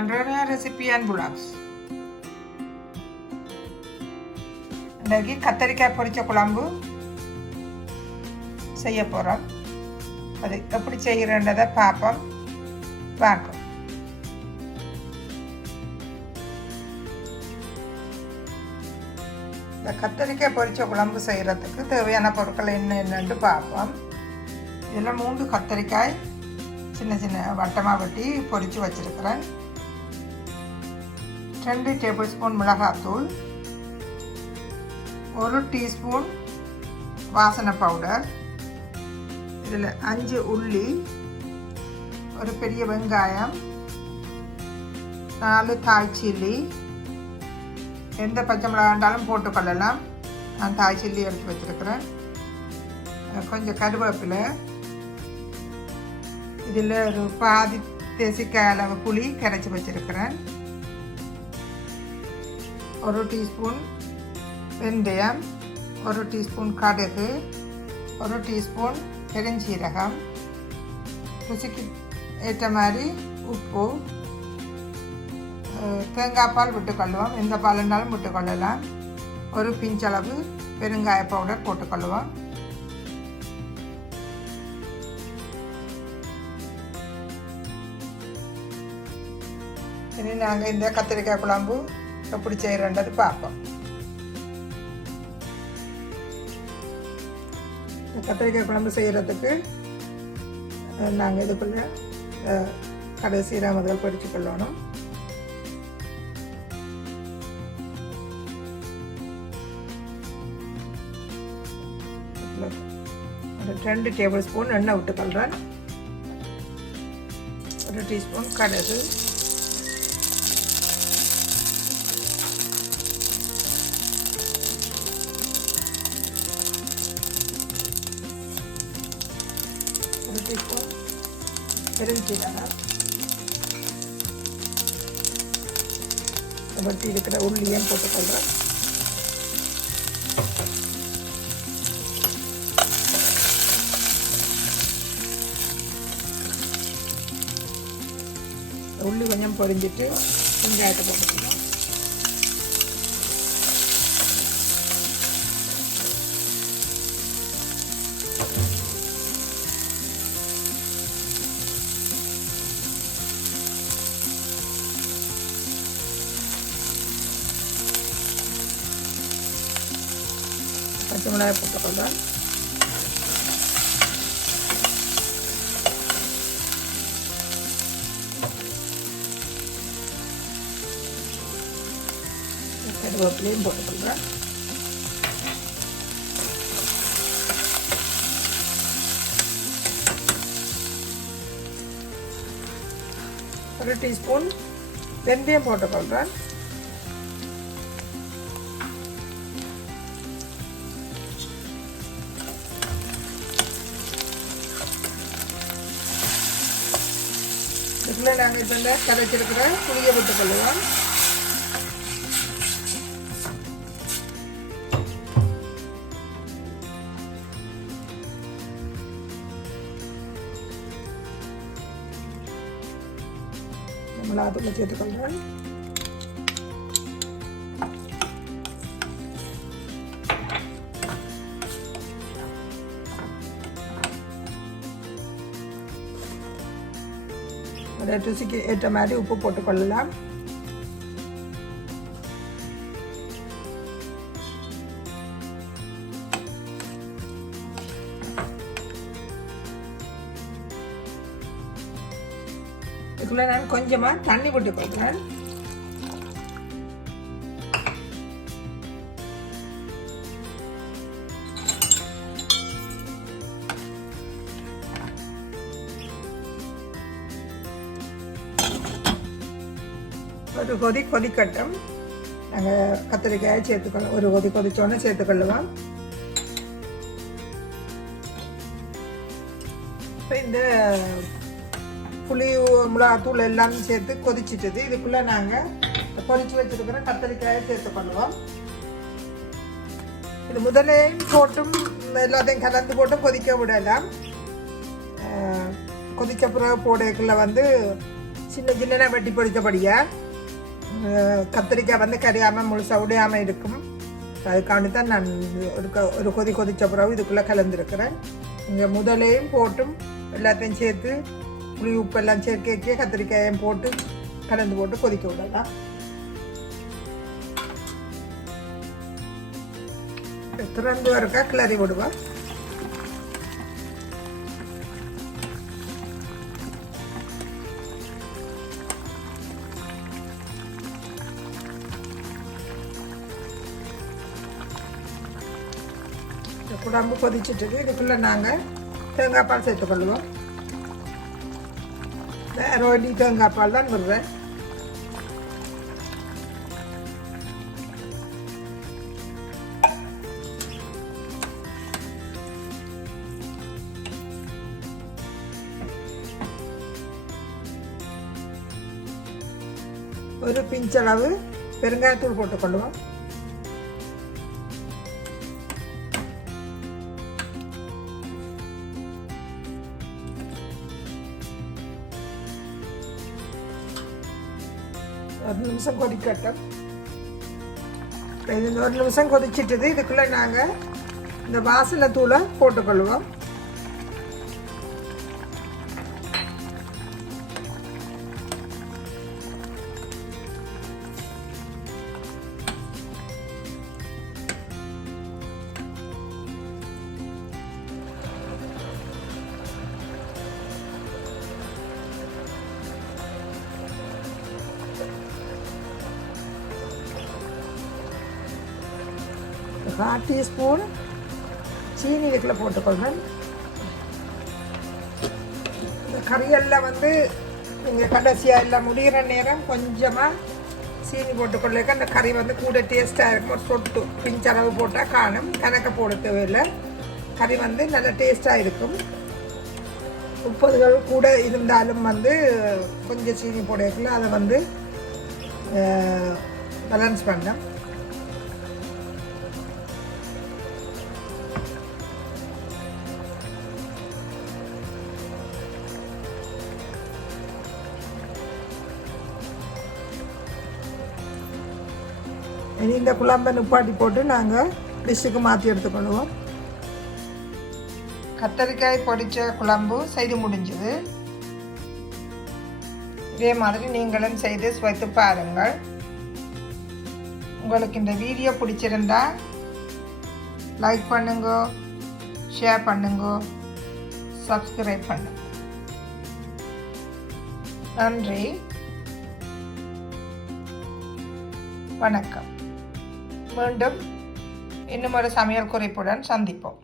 நான் recipe and புலாக்ஸ் இன்றைக்கு கத்தரிக்காய் பொரித்த குழம்பு செய்ய போகிறோம் அது எப்படி செய்கிறன்றதை பார்ப்போம். வாங்க. இந்த கத்தரிக்காய் பொரித்த குழம்பு செய்கிறதுக்கு தேவையான பொருட்கள் என்ன என்னென்று பார்ப்போம். இதில் மூன்று கத்தரிக்காய் சின்ன சின்ன வட்டமாக வெட்டி பொரித்து வச்சுருக்கிறேன். ரெண்டு டேபிள் ஸ்பூன் மிளகாத்தூள் ஒரு டீஸ்பூன் வாசனை பவுடர் இதில் அஞ்சு உள்ளி ஒரு பெரிய வெங்காயம் நாலு தாய் சில்லி எந்த பச்சை மிளகா இருந்தாலும் போட்டுக்கொள்ளலாம் நான் தாய் சில்லி எடுத்து வச்சுருக்கிறேன். கொஞ்சம் கருவேப்பிலை இதில் ஒரு பாதி தேசிக்காய் அளவு புளி கரைச்சி வச்சுருக்கிறேன். ஒரு டீஸ்பூன் வெந்தயம் ஒரு டீஸ்பூன் கடுகு ஒரு டீஸ்பூன் பெருஞ்சீரகம். ருசிக்கு ஏற்ற மாதிரி உப்பு. தேங்காய் பால் விட்டுக்கொள்வோம். எந்த பால் இருந்தாலும் விட்டுக்கொள்ளலாம். ஒரு பிஞ்சளவு பெருங்காய பவுடர் போட்டுக்கொள்வோம். இனி நாங்கள் இந்த கத்திரிக்காய் குழம்பு எப்படி செய்கிறன்றது பார்ப்போம் கத்திரிக்காய் குழம்பு செய்கிறதுக்கு நாங்கள் இதுக்குள்ளே கடைசி முதல் படித்து கொள்ளணும் ரெண்டு டேபிள் ஸ்பூன் எண்ணெய் விட்டுக்கொள்கிறேன் ஒரு டீஸ்பூன் கடுகு பெருஞ்சீரகம் வட்டி இருக்கிற உள்ளியும் போட்டுக்கொள்கிறேன் உள்ளி கொஞ்சம் பொரிஞ்சிட்டு வெங்காயத்தை போட்டுக்கணும் பச்சை மிளகாய் போட்டுக்கொள்கிறேன் கருவேப்பிலையும் போட்டுக்கொள்கிறேன் ஒரு டீஸ்பூன் வெந்தயம் போட்டுக்கொள்கிறேன் இதுக்குள்ள நாங்கள் இப்போ இந்த கரைச்சிருக்கிற புளியை போட்டுக்கொள்ளுவோம். மிளகாத்தூள் சேர்த்துக்கொள்கிறேன். ருசிக்கு ஏற்ற மாதிரி உப்பு போட்டுக்கொள்ளலாம் இதுக்குள்ள நான் கொஞ்சமாக தண்ணி போட்டு ஒரு கொதி கொதிக்கட்டும். நாங்கள் கத்திரிக்காயை சேர்த்துக்கொள்ள ஒரு கொதி கொதிச்சோன்னே சேர்த்துக்கொள்ளுவோம். இப்போ இந்த புளி மிளகாத்தூள் எல்லாம் சேர்த்து கொதிச்சிட்டது. இதுக்குள்ளே நாங்கள் கொதிச்சு வச்சுருக்கிற கத்திரிக்காயை சேர்த்துக்கொள்ளுவோம். இது முதலையும் போட்டும் எல்லாத்தையும் கலந்து போட்டும் கொதிக்க விடலாம். கொதிக்க பிறகு போடக்குள்ளே வந்து சின்ன சின்ன வெட்டி பொரித்தபடியாக கத்திரிக்காய் வந்து கரையாமல் முழுசாக உடையாமல் இருக்கும் அதுக்காண்டி தான் நான் ஒரு க- ஒரு கொதி கொதிச்ச பிறகு இதுக்குள்ளே கலந்துருக்கிறேன் இங்கே முதலையும் போட்டும் எல்லாத்தையும் சேர்த்து புளி உப்பெல்லாம் சேர்க்க கத்திரிக்காயையும் போட்டு கலந்து போட்டு கொதிக்க விடலாம் திறந்து வரக்கா கிளறி விடுவேன் உடம்பு குழம்பு கொதிச்சிட்டு இதுக்குள்ளே நாங்கள் தேங்காய் பால் சேர்த்துக்கொள்வோம் வேற ஒடி தேங்காய் பால் தான் விடுறேன். ஒரு பிஞ்சளவு பெருங்காயத்தூள் போட்டுக்கொள்வோம் ஒரு நிமிஷம் கொதிக்கட்டும். இது ஒரு நிமிஷம் கொதிச்சிட்டது. இதுக்குள்ளே நாங்கள் இந்த வாசனை தூளை போட்டுக்கொள்வோம். கால் டீஸ்பூன் சீனி இதில் போட்டுக்கொள்வேன் இந்த கறியெல்லாம் வந்து நீங்கள் கடைசியாக எல்லாம் முடிகிற நேரம் கொஞ்சமாக சீனி போட்டுக்கொள்ளுக்க அந்த கறி வந்து கூட டேஸ்ட்டாக இருக்கும். ஒரு சொட்டு பிஞ்சளவு போட்டால் காணும். கணக்க போட தேவையில்லை. கறி வந்து நல்லா டேஸ்ட்டாக இருக்கும். முப்பதுகள் கூட இருந்தாலும் வந்து கொஞ்சம் சீனி போடக்குள்ள அதை வந்து பேலன்ஸ் பண்ணேன் இனி இந்த குழம்பை நிப்பாட்டி போட்டு நாங்கள் டிஷ்ஷுக்கு மாற்றி எடுத்துக்கொள்வோம். கத்தரிக்காய் பொடித்த குழம்பு செய்து முடிஞ்சது. இதே மாதிரி நீங்களும் செய்து சுவைத்து பாருங்கள். உங்களுக்கு இந்த வீடியோ பிடிச்சிருந்தா லைக் பண்ணுங்க ஷேர் பண்ணுங்க சப்ஸ்கிரைப் பண்ணுங்க. நன்றி. வணக்கம். மீண்டும் இன்னும் ஒரு சமையல் குறிப்புடன் சந்திப்போம்.